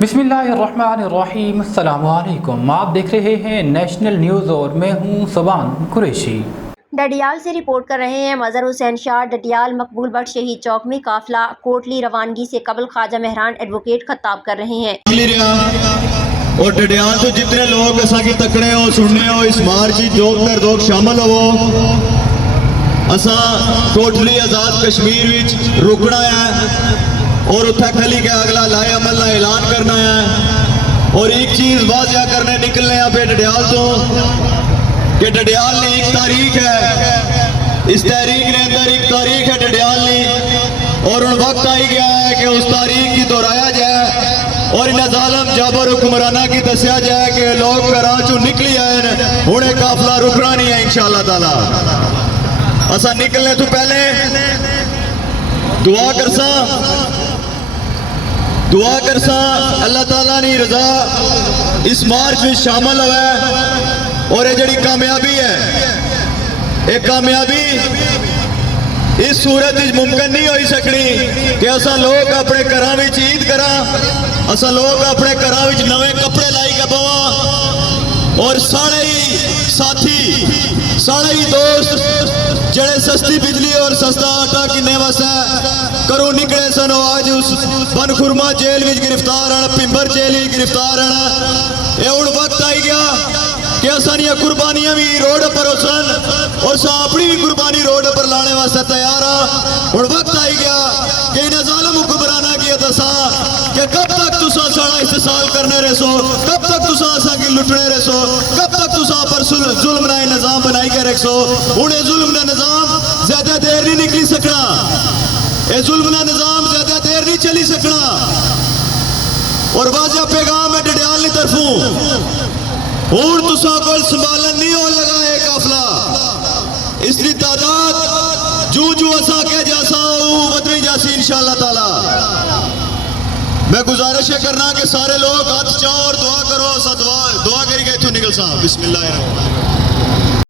बिस्मिल्लाहिर्रहमानिर्रहीम। अस्सलाम वालेकुम। आप देख रहे हैं नेशनल न्यूज़ और मैं हूं सुबान कुरैशी। डडियाल से रिपोर्ट कर रहे हैं मजहर हुसैन शाह। डडियाल मकबूल बख्श शहीद चौक में काफिला कोटली रवानगी से कबल ख्वाजा मेहरान एडवोकेट खताब कर रहे हैं। और डडियाल तो जितने लोग असा की तकड़े हो सुनने हो इस मार्च जो कर दो शामिल हो असा टोटली आजाद कश्मीर विच रुकना है और उत्थे खली के अगला लाए अमल का ऐलान करना है। और एक चीज वाजिया करने निकलने हैं पे डडियाल तो कि डडियाल ने एक तारीख है, इस तारीख ने अंदर एक तारीख है डडियाल ने और उन वक्त आई गया है कि उस तारीख की दोहराया जाए और इन जालिम जाबर हुक्मराना की दसिया जाए कि लोग घरां चों निकली आए हुण काफिला रुकना नहीं है इंशाअल्लाह ताला। असा निकलने तो पहले दुआ करसा अल्लाह ताला नी रजा इस मार्च में शामिल हुआ और ये जड़ी कामयाबी है एक कामयाबी इस सूरत मुमकिन नहीं हो सकनी कि असा लोग अपने घरां विच ईद करा, असा लोग अपने घरां विच नवे कपड़े लाई के पवा और सारे ही साथी सारे ही दोस्त जड़े सस्ती बिजली और सस्ता आटा किन्ने वास्ते करो निकले सन आज उस बनखुरमा जेल विच गिरफ्तार हैं, पिंबर जेल विच गिरफ्तार हैं। ये हुण वक्त आई गया कि असानियां कुर्बानियां भी रोड पर सन और अपनी भी कुर्बानी रोड पर लाने वास्ते तैयार आ। हुण वक्त आई गया कि इन जालिम हुक्मराना की दसा कि कब तक तुसा साड़ा इस्तेसाल करने रहो, कब तक तुसा असा की लुटने रहो, कब तक तुसा पर जुल्म ना निजाम बनाई के रखो। हुण ये जुल्म ना निजाम ज्यादा देर नहीं निकली सकना, ये जुल्म ना निजाम ज्यादा देर नहीं चली सकना। और वाजिया पैगाम है डडियाल की तरफों हुण तुसा कोल संभालन नहीं हो लगा है काफिला, इसकी तादाद जू जू असा के जैसा बदली जासी इंशाअल्लाह ताला। मैं गुजारिश करना कि सारे लोग हाथ चाओ और दुआ करो, दुआ करिए इथों निकल सा। बिस्मिल्लाह।